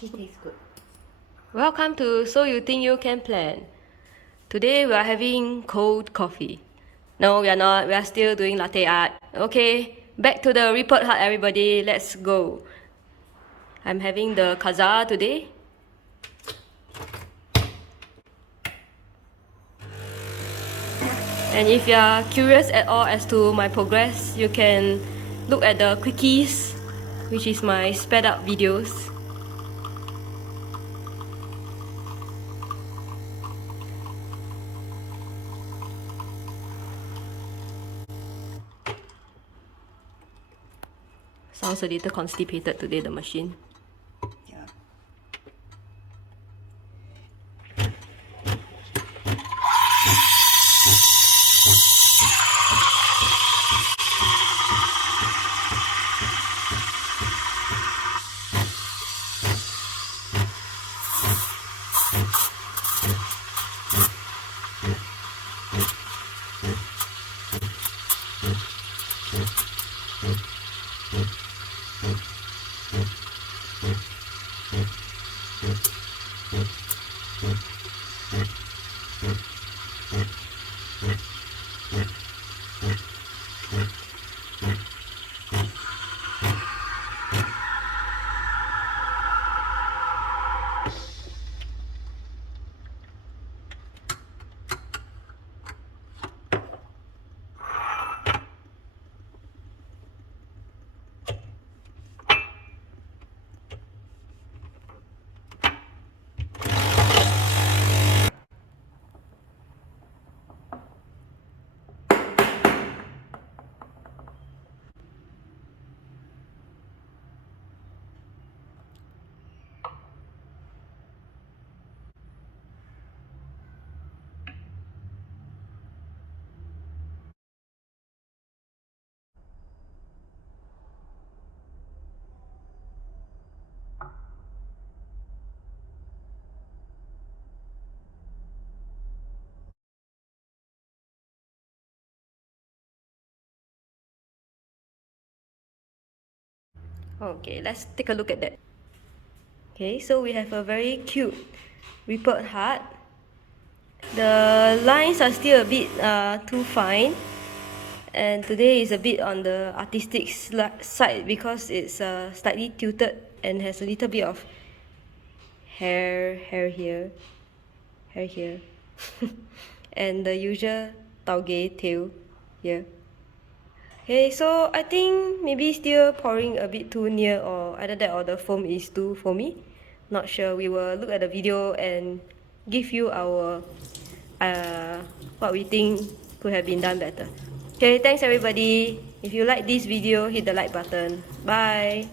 coffee tastes good. Welcome to So You Think You Can Plan. Today we are having cold coffee. No, we are not. We are still doing latte art. Okay, back to the report hard, everybody. Let's go. I'm having the kaza today. And if you are curious at all as to my progress, you can look at the quickies, which is my sped up videos. Sounds a little constipated today, the machine. Yeah. Okay, let's take a look at that. Okay, so we have a very cute report heart. The lines are still a bit too fine, and today is a bit on the artistic side because it's slightly tilted and has a little bit of hair here, and the usual tauge tail here. Okay, so I think maybe still pouring a bit too near, or either that or the foam is too foamy. Not sure. We will look at the video and give you our what we think could have been done better. Okay, thanks everybody. If you like this video, hit the like button. Bye.